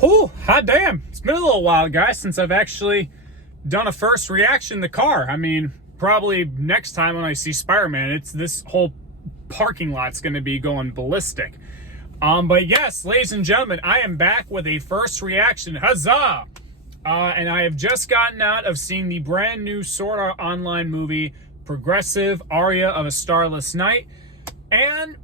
Whew, hot damn. It's been a little while, guys, since I've actually done a first reaction to car. I mean, probably next time when I see Spider-Man, it's this whole parking lot's going to be going ballistic. But yes, ladies and gentlemen, I am back with a first reaction. Huzzah! And I have just gotten out of seeing the brand new Sword Art Online movie, Progressive Aria of a Starless Night. And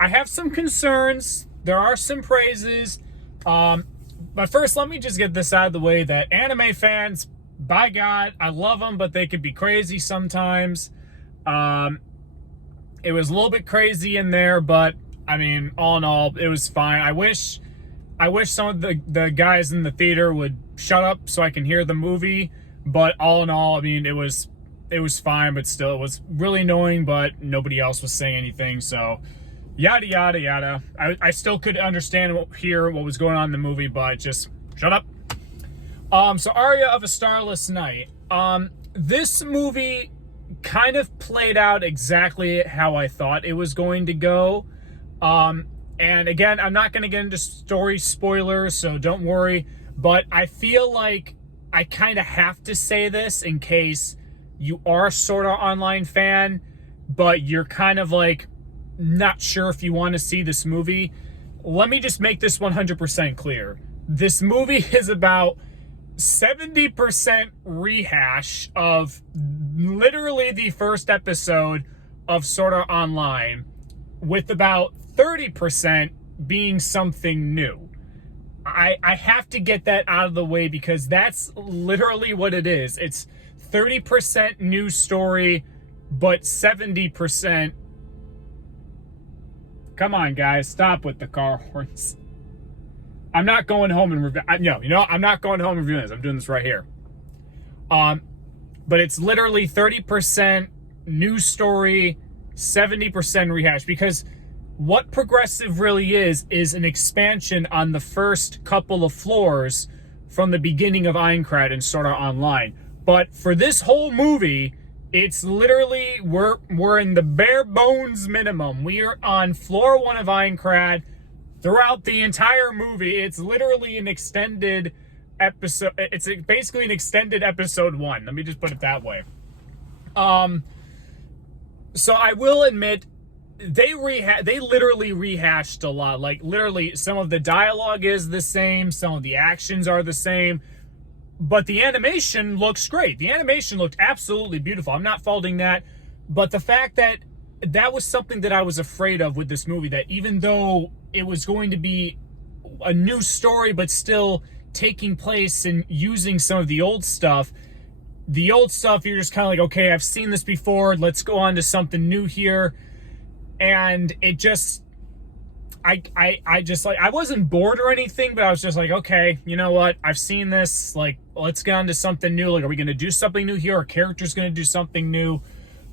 I have some concerns. There are some praises. But first, let me just get this out of the way that anime fans, by God, I love them, but they could be crazy sometimes. It was a little bit crazy in there, but I mean, all in all, it was fine. I wish some of the guys in the theater would shut up so I can hear the movie. But all in all, I mean, it was fine, but still, it was really annoying. But nobody else was saying anything, so yada yada yada. I still could understand hear what was going on in the movie, but just shut up. So Aria of a Starless Night. This movie kind of played out exactly how I thought it was going to go. And again, I'm not going to get into story spoilers, so don't worry. But I feel like I kind of have to say this in case you are a Sword Art Online fan, but you're kind of like not sure if you want to see this movie. Let me just make this 100% clear. This movie is about 70% rehash of literally the first episode of Sword Art Online, with about 30% being something new. I have to get that out of the way because that's literally what it is. It's 30% new story, but 70%... Come on, guys, stop with the car horns. I'm not going home and review. I'm not going home and reviewing this. I'm doing this right here. But it's literally 30% new story, 70% rehash, because what Progressive really is an expansion on the first couple of floors from the beginning of Aincrad and Sword Art Online. But for this whole movie, it's literally, we're in the bare bones minimum. We are on floor 1 of Aincrad throughout the entire movie. It's literally an extended episode. It's basically an extended episode 1. Let me just put it that way. So I will admit, they literally rehashed a lot. Like, literally, some of the dialogue is the same, some of the actions are the same, but the animation looks great. The animation looked absolutely beautiful. I'm not faulting that, but the fact that that was something that I was afraid of with this movie, that even though it was going to be a new story, but still taking place and using some of the old stuff, you're just kind of like, okay, I've seen this before, let's go on to something new here. And it just, I wasn't bored or anything, but I was just like, okay, you know what? I've seen this, like, let's get on to something new. Like, are we going to do something new here? Our character's going to do something new.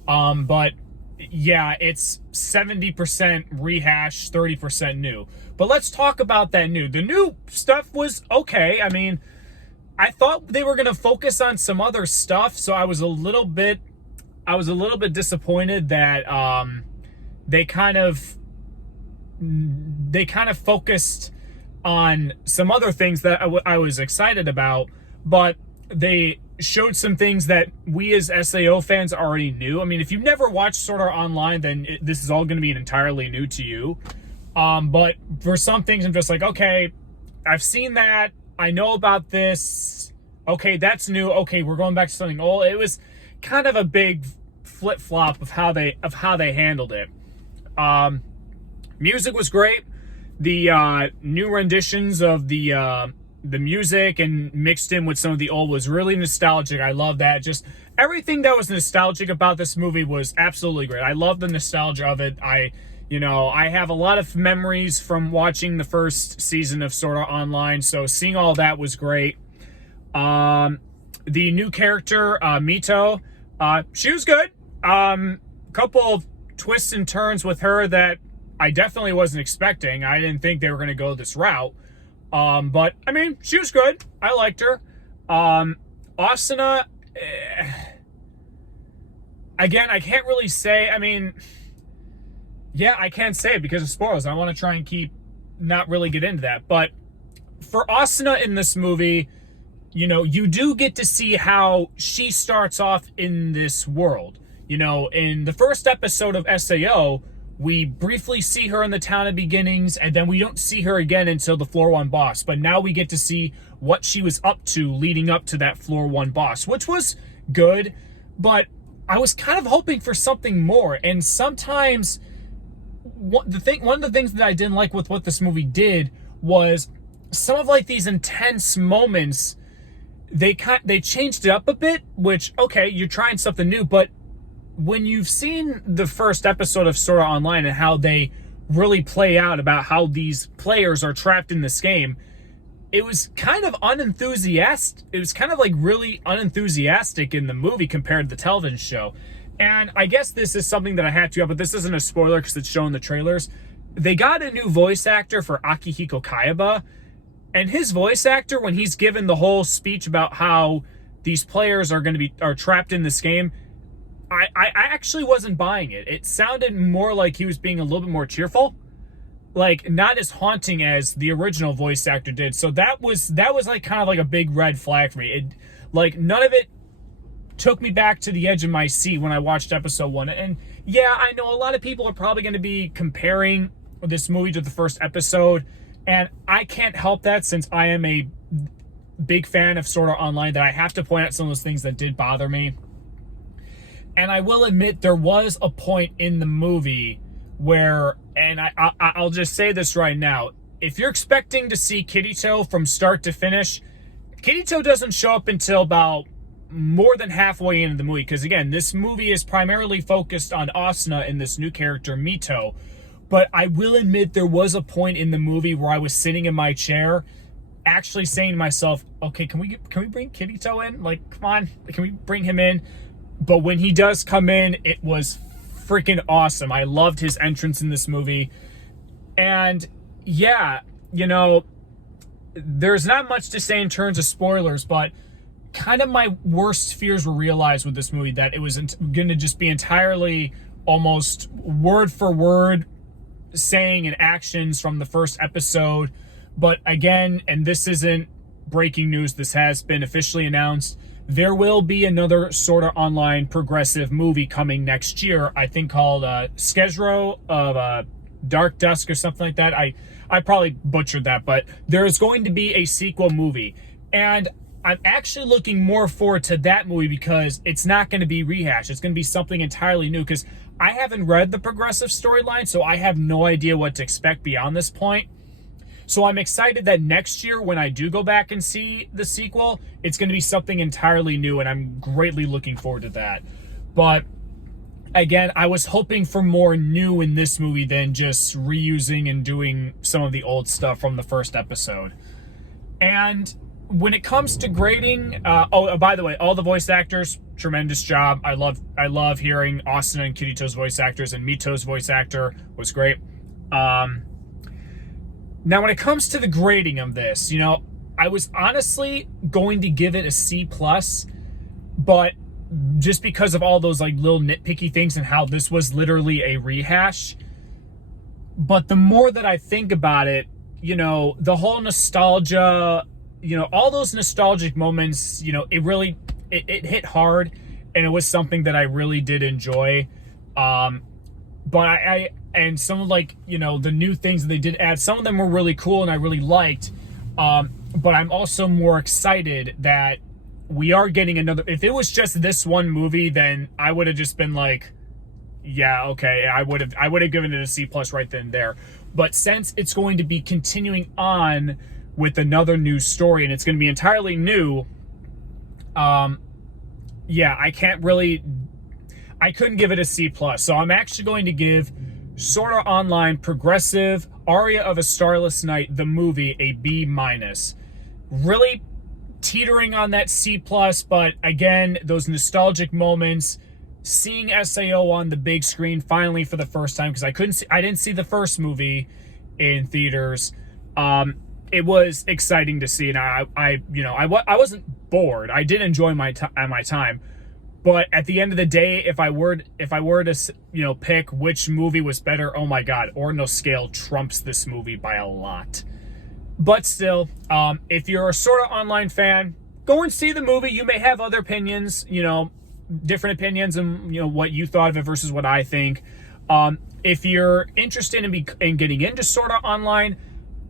But yeah, it's 70% rehash, 30% new. But let's talk about that new. The new stuff was okay. I mean, I thought they were going to focus on some other stuff, so I was a little bit disappointed that, they kind of focused on some other things that I was excited about, but they showed some things that we as SAO fans already knew. I mean, if you've never watched Sword Art Online, then this is all going to be entirely new to you. But for some things, I'm just like, okay, I've seen that. I know about this. Okay, that's new. Okay, we're going back to something old. It was kind of a big flip-flop of how they handled it. Music was great. The new renditions of the music and mixed in with some of the old was really nostalgic. I love that. Just everything that was nostalgic about this movie was absolutely great. I love the nostalgia of it. I have a lot of memories from watching the first season of Sword Art Online, so seeing all that was great. The new character, Mito, she was good. Couple of twists and turns with her that I definitely wasn't expecting. I didn't think they were going to go this route. But, I mean, she was good. I liked her. Asuna, again, I can't really say. I mean, yeah, I can't say it because of spoilers. I want to try and not really get into that. But for Asuna in this movie, you know, you do get to see how she starts off in this world. You know, in the first episode of SAO, we briefly see her in the town of beginnings, and then we don't see her again until the floor 1 boss. But now we get to see what she was up to leading up to that floor 1 boss, which was good. But I was kind of hoping for something more. And sometimes one of the things that I didn't like with what this movie did was some of like these intense moments. They changed it up a bit, which, okay, you're trying something new, but when you've seen the first episode of Sword Art Online and how they really play out about how these players are trapped in this game, it was kind of unenthusiastic. It was kind of like really unenthusiastic in the movie compared to the television show. And I guess this is something that I have to, but this isn't a spoiler because it's shown in the trailers. They got a new voice actor for Akihiko Kayaba, and his voice actor, when he's given the whole speech about how these players are trapped in this game, I actually wasn't buying it. It sounded more like he was being a little bit more cheerful, like not as haunting as the original voice actor did. So that was like kind of like a big red flag for me. It, like, none of it took me back to the edge of my seat when I watched episode 1. And yeah, I know a lot of people are probably going to be comparing this movie to the first episode, and I can't help that since I am a big fan of Sword Art Online, that I have to point out some of those things that did bother me. And I will admit there was a point in the movie where, and I'll just say this right now, if you're expecting to see Kirito from start to finish, Kirito doesn't show up until about more than halfway into the movie. Because again, this movie is primarily focused on Asuna and this new character, Mito. But I will admit there was a point in the movie where I was sitting in my chair actually saying to myself, okay, can we bring Kirito in? Like, come on, can we bring him in? But when he does come in, it was freaking awesome. I loved his entrance in this movie. And yeah, you know, there's not much to say in terms of spoilers, but kind of my worst fears were realized with this movie, that it was going to just be entirely almost word for word saying and actions from the first episode. But again, and this isn't breaking news, this has been officially announced, there will be another Sword Art Online progressive movie coming next year, I think called Skezro of Dark Dusk or something like that. I probably butchered that, but there is going to be a sequel movie. And I'm actually looking more forward to that movie because it's not going to be rehashed. It's going to be something entirely new, because I haven't read the progressive storyline, so I have no idea what to expect beyond this point. So I'm excited that next year, when I do go back and see the sequel, it's going to be something entirely new, and I'm greatly looking forward to that. But again, I was hoping for more new in this movie than just reusing and doing some of the old stuff from the first episode. And when it comes to grading, by the way, all the voice actors, tremendous job. I love hearing Asuna and Kirito's voice actors, and Mito's voice actor was great. Now, when it comes to the grading of this, you know, I was honestly going to give it a C+, but just because of all those like little nitpicky things and how this was literally a rehash. But the more that I think about it, you know, the whole nostalgia, you know, all those nostalgic moments, you know, it hit hard, and it was something that I really did enjoy. But and some of, like, you know, the new things that they did add, some of them were really cool and I really liked. But I'm also more excited that we are getting another. If it was just this one movie, then I would have just been like, yeah, okay, I would have given it a C+ right then and there. But since it's going to be continuing on with another new story and it's going to be entirely new, yeah, I couldn't give it a C+. So I'm actually going to give Sword Art Online Progressive Aria of a Starless Night, the movie, a B-. Really teetering on that C+, but again, those nostalgic moments, seeing SAO on the big screen finally for the first time, because I didn't see the first movie in theaters. It was exciting to see, and I wasn't bored. I did enjoy my time. But at the end of the day, if I were to, you know, pick which movie was better, oh my God, Ordinal Scale trumps this movie by a lot. But still, if you're a Sword Art Online fan, go and see the movie. You may have other opinions, different opinions, and what you thought of it versus what I think. If you're interested in getting into Sword Art Online,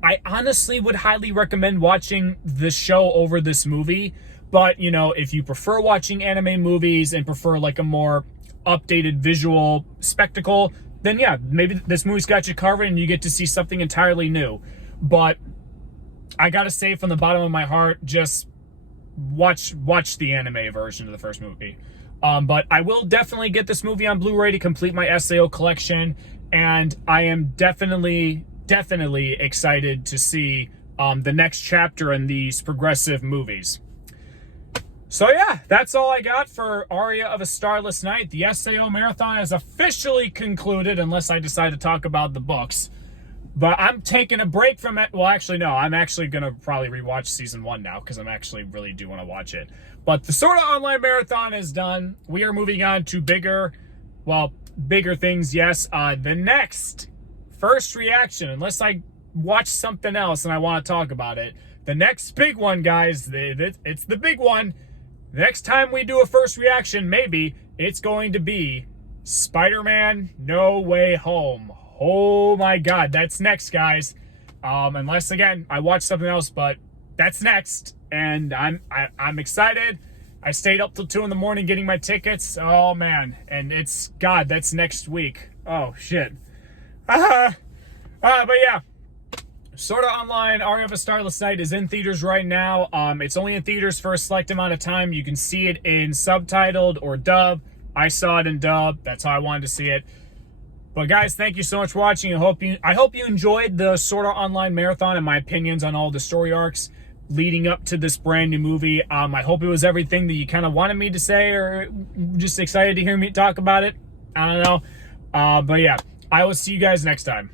I honestly would highly recommend watching the show over this movie. But, if you prefer watching anime movies and prefer like a more updated visual spectacle, then yeah, maybe this movie's got you covered and you get to see something entirely new. But I gotta say from the bottom of my heart, just watch the anime version of the first movie. But I will definitely get this movie on Blu-ray to complete my SAO collection, and I am definitely excited to see the next chapter in these progressive movies. So yeah, that's all I got for Aria of a Starless Night. The SAO marathon is officially concluded, unless I decide to talk about the books. But I'm taking a break from it. Well, actually, no. I'm actually going to probably rewatch season 1 now because I'm actually really do want to watch it. But the Sword Art Online marathon is done. We are moving on to bigger things, yes. The next first reaction, unless I watch something else and I want to talk about it. The next big one, guys, it's the big one. Next time we do a first reaction, maybe it's going to be Spider-Man No Way Home. Oh my God, that's next, guys. Unless again I watch something else, but that's next, and I'm excited. I stayed up till 2 in the morning getting my tickets. Oh man, and that's next week. Oh shit. But yeah. Sword Art Online, Aria of a Starless Night is in theaters right now. It's only in theaters for a select amount of time. You can see it in subtitled or dub. I saw it in dub. That's how I wanted to see it. But guys, thank you so much for watching. I hope you enjoyed the Sword Art Online marathon and my opinions on all the story arcs leading up to this brand new movie. I hope it was everything that you kind of wanted me to say, or just excited to hear me talk about it. I don't know. But yeah, I will see you guys next time.